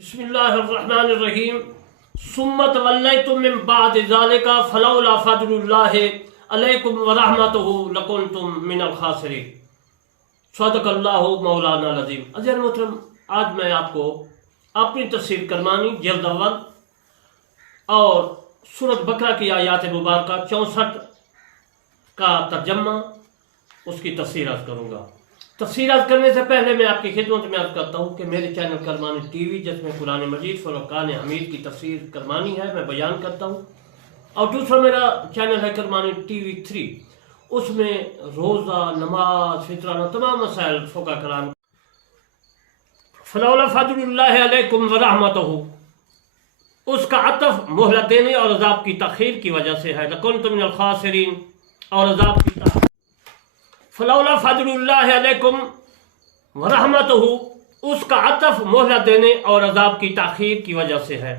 बिस्मिल्लाहिर्रहमानिर्रहीम सुम्मा तवल्लैतुम मिन बाद ज़ालिका फलौला फज़लुल्लाहि अलैकुम व रहमतुहु लकुंतुम मिनल खासिरीन। सदक़ल्लाहु मौलाना अज़ीम। अज़ीज़ मोहतरम, आज मैं आपको अपनी तफसीर करमानी जल्द अव्वल और सूरत बकरा की आयात मुबारका 64 का तर्जमा, उसकी तफसीर अर्ज़ करूँगा। तफसीर अर्ज़ करने से पहले मैं आपकी खिदमत में अर्ज़ करता हूँ कि मेरे चैनल करमानी टीवी, जिसमें कुरान मजीद फुरक़ान हमीद की तफसीर करमानी है, मैं बयान करता हूँ, और दूसरा मेरा चैनल है करमानी टीवी 3, उसमें रोज़ा, नमाज, फितराना, तमाम मसाइल फ़ुक़हा कराम। फलौला फ़ज़लुल्लाहि अलैकुम व रहमतुहु, उसका अतफ़ मोहलत देने और अज़ाब की तख़ीर की वजह से है। लकुंतुम मिनल खासिरीन, और अज़ाब की तख़ीर। फलौला फ़ज़लुल्लाहि अलैकुम व रहमतुहु, उसका अतफ़ मोहलत देने और अज़ाब की ताख़ीर की वजह से है।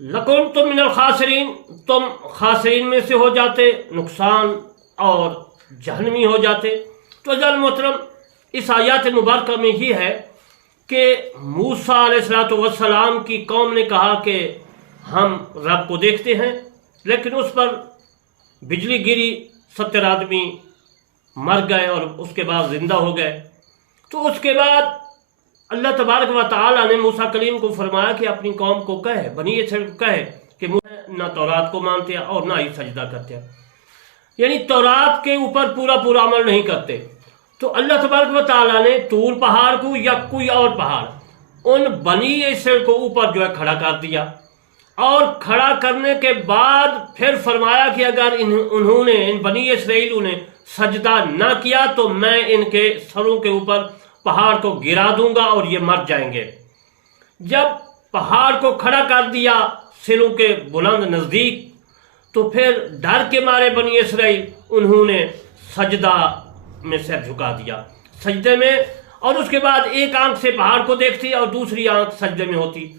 लकुंतुम मिनल खासिरीन, तुम खासिरीन में से हो जाते, नुकसान और जहन्नमी हो जाते। तो अज़ीज़ मोहतरम, इस आयत मुबारका में ही है कि मूसा अलैहिस्सलाम की कौम ने कहा कि हम रब को देखते हैं, लेकिन उस पर बिजली गिरी, 70 आदमी मर गए और उसके बाद ज़िंदा हो गए। तो उसके बाद अल्लाह तबारक व तआला ने मूसा कलीम को फरमाया कि अपनी कौम को कहे, बनी इसराइल को कहे कि ना तौरात को मानते हैं और ना ही सजदा करते हैं, यानी तौरात के ऊपर पूरा अमल नहीं करते। तो अल्लाह तबारक व तआला ने तूर पहाड़ को या कोई और पहाड़ उन बनी इसराइल को ऊपर जो है खड़ा कर दिया, और खड़ा करने के बाद फिर फरमाया कि अगर उन्होंने इन बनी इसराइल ने सजदा ना किया तो मैं इनके सरों के ऊपर पहाड़ को गिरा दूंगा और ये मर जाएंगे। जब पहाड़ को खड़ा कर दिया सिरों के बुलंद नज़दीक, तो फिर डर के मारे बनी इसराइल उन्होंने सजदा में सिर झुका दिया, सजदे में, और उसके बाद एक आंख से पहाड़ को देखती और दूसरी आंख सजदे में होती।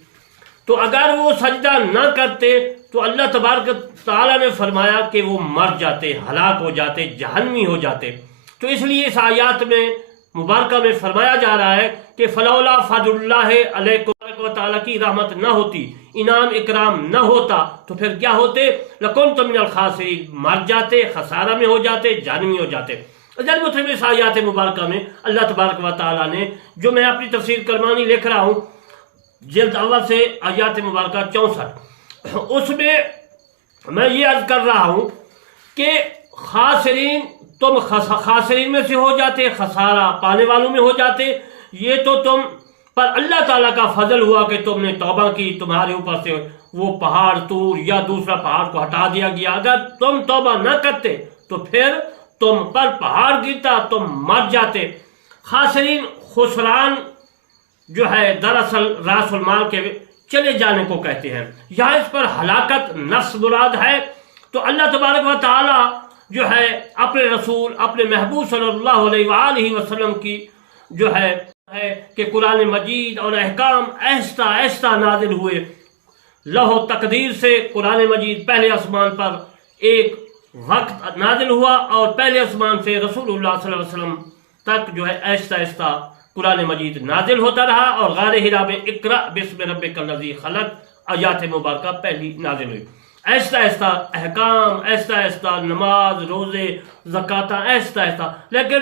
तो अगर वो सजदा ना करते तो अल्लाह तबारक तआला ने फरमाया कि वो मर जाते, हलाक हो जाते, जहन्नमी हो जाते। तो इसलिए इस आयत में मुबारका में फरमाया जा रहा है कि फलौला फ़ज़लुल्लाहि अलैकुम व तआला की रहमत न होती, इनाम इकराम न होता, तो फिर क्या होते? लकुंतुम मिनल खासिरीन, मर जाते, खसारा में हो जाते, जहन्नमी हो जाते। अज़ीज़ इस आयत मुबारका में अल्लाह तबारक व तआला ने, जो मैं अपनी तफसीर करमानी लिख रहा हूँ जिल्द अव्वल से आयत मुबारका 64, उसमें मैं ये अर्ज कर रहा हूँ कि खासिरीन, तुम खासिरीन में से हो जाते, खसारा पाने वालों में हो जाते। ये तो तुम पर अल्लाह ताला का फजल हुआ कि तुमने तौबा की, तुम्हारे ऊपर से वो पहाड़ तूर या दूसरा पहाड़ को हटा दिया गया। अगर तुम तौबा न करते तो फिर तुम पर पहाड़ गिरता, तुम मर जाते। खासिरीन, खुसरान जो है दरअसल रासुल माल के चले जाने को कहते हैं। यहाँ इस पर हलाकत नफ्स मुराद है। तो अल्लाह तबारक व तआला जो है अपने रसूल, अपने महबूब सल्लल्लाहु अलैहि वसल्लम की जो है कि कुरान मजीद और अहकाम आहिस्ता आहिस्ता नाजिल हुए। लौह तकदीर से कुरान मजीद पहले आसमान पर एक वक्त नाजिल हुआ, और पहले आसमान से रसूलुल्लाह सल्लल्लाहु अलैहि वसल्लम तक जो है आहिस्ता आहिस्ता कुरान मजीद नाजिल होता रहा। और गारे हिरा में इक़रा बिस्मि रब्बिकल्लज़ी खलक़ आयत मुबारका पहली नाजिल हुई। आहिस्ता आहिस्ता अहकाम, आहिस्ता आहिस्ता नमाज, रोज़े, ज़कात, आहिस्ता आहिस्ता। लेकिन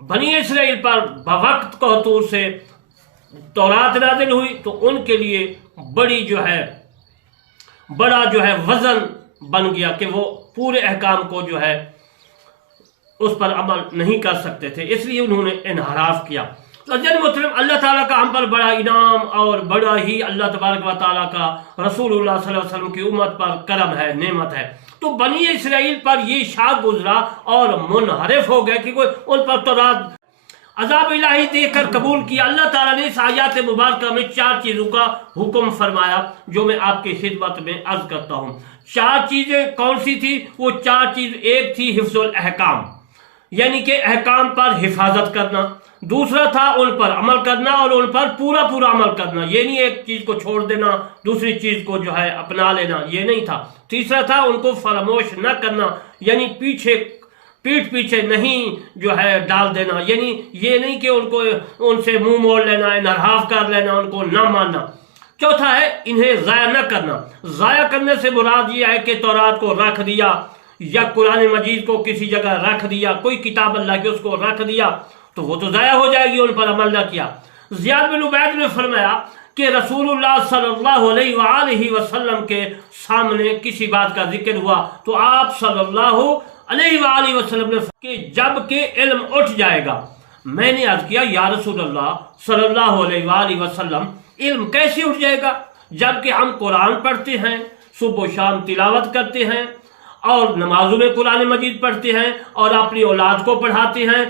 बनी इसराइल पर बवक्त कहतूर से तौरात नाजिल हुई, तो उनके लिए बड़ा जो है वज़न बन गया कि वो पूरे अहकाम को जो है उस पर अमल नहीं कर सकते थे, इसलिए उन्होंने इन्हराफ किया। तो अज़ीज़ मोहतरम, अल्लाह ताला का हम पर बड़ा इनाम और बड़ा ही अल्लाह तबारक व तआला का रसूलुल्लाह सल्लल्लाहु अलैहि वसल्लम की उम्मत पर करम है, नेमत है। तो बनी इसराइल पर ये शाह गुजरा और मुनहरिफ हो गए कि कोई उन पर तौरात अज़ाब इलाही देकर कबूल किया। अल्लाह ताला ने इस आयत मुबारका में 4 चीज़ों का हुक्म फरमाया, जो मैं आपकी खिदमत में अर्ज करता हूँ। 4 चीज़ें कौन सी थी? वो 4 चीज़, एक थी हिफ्ज़ुल अहकाम, यानी कि अहकाम पर हिफाजत करना। दूसरा था उन पर अमल करना और उन पर पूरा अमल करना, ये नहीं एक चीज़ को छोड़ देना, दूसरी चीज़ को जो है अपना लेना, ये नहीं था। तीसरा था उनको फरामोश न करना, यानी پیٹھ پیچھے نہیں جو ہے ڈال دینا، یعنی یہ نہیں کہ ان سے منہ موڑ لینا، انحراف کر لینا، ان کو نہ ماننا۔ چوتھا ہے انہیں ضائع نہ کرنا۔ ضائع کرنے سے مراد یہ ہے کہ تورات کو رکھ دیا یا قرآن مجید کو کسی جگہ رکھ دیا، کوئی کتاب اللہ کی اس کو رکھ دیا تو وہ تو ضائع ہو جائے گی، ان پر عمل نہ کیا۔ زیاد بن عبید نے فرمایا کہ رسول اللہ صلی اللہ علیہ وآلہ وسلم کے سامنے کسی بات کا ذکر ہوا تو آپ صلی اللہ علیہ وآلہ وسلم نے کہ جب کہ علم اٹھ جائے گا۔ میں نے عرض کیا یا رسول اللہ صلی اللہ علیہ وآلہ وسلم علم کیسے اٹھ جائے گا جب کہ ہم قرآن پڑھتے ہیں، صبح و شام تلاوت کرتے ہیں اور نمازوں میں قرآن مجید پڑھتے ہیں اور اپنی اولاد کو پڑھاتے ہیں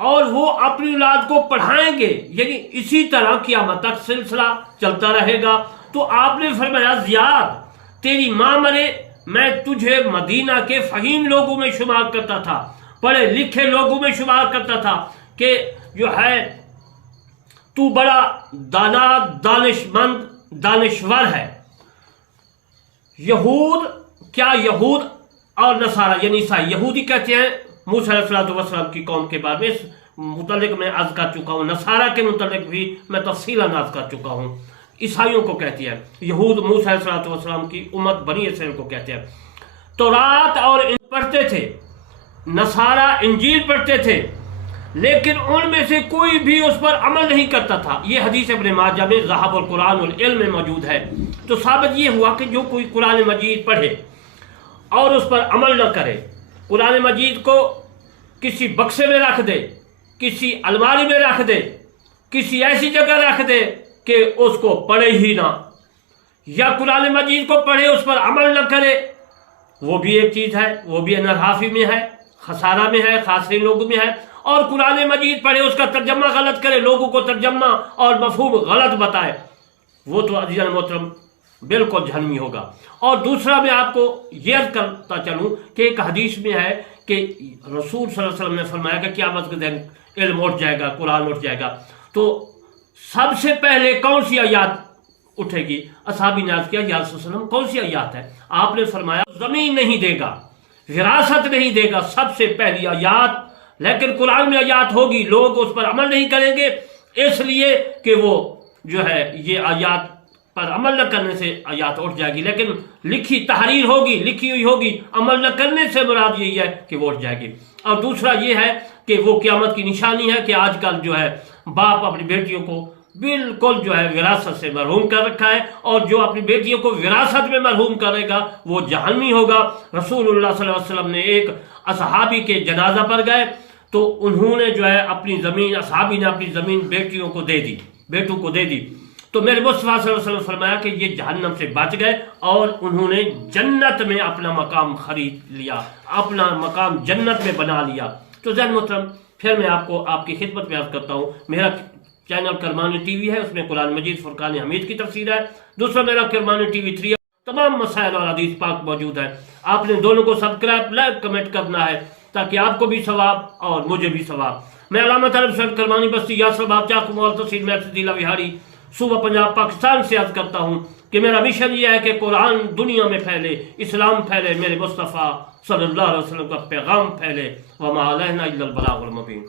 اور وہ اپنی اولاد کو پڑھائیں گے، یعنی اسی طرح قیامت تک سلسلہ چلتا رہے گا۔ تو آپ نے فرمایا زیاد تیری ماں مرے میں تجھے مدینہ کے فہیم لوگوں میں شمار کرتا تھا، پڑھے لکھے لوگوں میں شمار کرتا تھا کہ جو ہے تو بڑا دانا، دانش مند، دانشور ہے۔ یہود یہود اور نصارہ یعنی عیسائی، یہودی کہتے ہیں موسیٰ علیہ السلام کی قوم کے بارے میں، اس متعلق میں عرض کر چکا ہوں، نصارہ کے متعلق بھی میں تفصیلاً عرض کر چکا ہوں۔ عیسائیوں کو کہتے ہیں یہود، موسیٰ علیہ السلام کی امت بنی اسرائیل کو کہتے ہیں۔ تورات اور پڑھتے تھے، نصارہ انجیل پڑھتے تھے، لیکن ان میں سے کوئی بھی اس پر عمل نہیں کرتا تھا۔ یہ حدیث ابن ماجہ میں ذہب القرآن والعلم میں موجود ہے۔ تو ثابت یہ ہوا کہ جو کوئی قرآن مجید پڑھے اور اس پر عمل نہ کرے، قرآن مجید کو کسی بکسے میں رکھ دے، کسی الماری میں رکھ دے، کسی ایسی جگہ رکھ دے کہ اس کو پڑھے ہی نہ، یا قرآن مجید کو پڑھے اس پر عمل نہ کرے، وہ بھی ایک چیز ہے، وہ بھی انحرافی میں ہے، خسارہ میں ہے، خاسرین لوگوں میں ہے۔ اور قرآن مجید پڑھے اس کا ترجمہ غلط کرے، لوگوں کو ترجمہ اور مفہوم غلط بتائے، وہ تو عزیزان محترم بالکل جہنمی ہوگا۔ اور دوسرا میں آپ کو یہ عرض کرتا چلوں کہ ایک حدیث میں ہے کہ رسول صلی اللہ علیہ وسلم نے فرمایا کہ قیامت کے دن علم اٹھ جائے گا، قرآن اٹھ جائے گا، تو سب سے پہلے کون سی آیات اٹھے گی؟ اصحابی نے عرض کیا یا رسول اللہ علیہ وسلم کون سی آیات ہے؟ آپ نے فرمایا زمین نہیں دے گا، وراثت نہیں دے گا، سب سے پہلی آیات، لیکن قرآن میں آیات ہوگی، لوگ اس پر عمل نہیں کریں گے اس لیے کہ وہ جو ہے یہ آیات پر عمل نہ کرنے سے آیات اٹھ جائے گی، لیکن لکھی تحریر ہوگی، لکھی ہوئی ہوگی، عمل نہ کرنے سے مراد یہی ہے کہ وہ اٹھ جائے گی۔ اور دوسرا یہ ہے کہ وہ قیامت کی نشانی ہے کہ آج کل جو ہے باپ اپنی بیٹیوں کو بالکل جو ہے وراثت سے محروم کر رکھا ہے، اور جو اپنی بیٹیوں کو وراثت میں محروم کرے گا وہ جہنمی ہوگا۔ رسول اللہ صلی اللہ علیہ وسلم نے ایک اصحابی کے جنازہ پر گئے تو انہوں نے جو ہے اپنی زمین، اصحابی نے اپنی زمین بیٹیوں کو دے دی، بیٹوں کو دے دی، تو میرے مصطفیٰ صلی اللہ علیہ وسلم نے فرمایا کہ یہ جہنم سے بچ گئے اور انہوں نے جنت میں اپنا مقام خرید لیا، اپنا مقام جنت میں بنا لیا۔ تو ذہن محترم پھر میں آپ کو آپ کی خدمت میں عرض کرتا ہوں، میرا چینل کرمانی ٹی وی ہے، اس میں قرآن مجید فرقان حمید کی تفسیر ہے، دوسرا میرا کرمانی ٹی وی 3 ہے، تمام مسائل اور حدیث پاک موجود ہے۔ آپ نے دونوں کو سبسکرائب، لائک، کمنٹ کرنا ہے تاکہ آپ کو بھی ثواب اور مجھے بھی ثواب۔ میں علامہ طالب شہر کرمانی بستی یاسر باب چاک مول تحصیل محرز ضلع وہاڑی صوبہ پنجاب پاکستان سے عرض کرتا ہوں کہ میرا مشن یہ ہے کہ قرآن دنیا میں پھیلے، اسلام پھیلے، میرے مصطفیٰ صلی اللہ علیہ وسلم کا پیغام پھیلے۔ وما علینا الا البلاغ المبین۔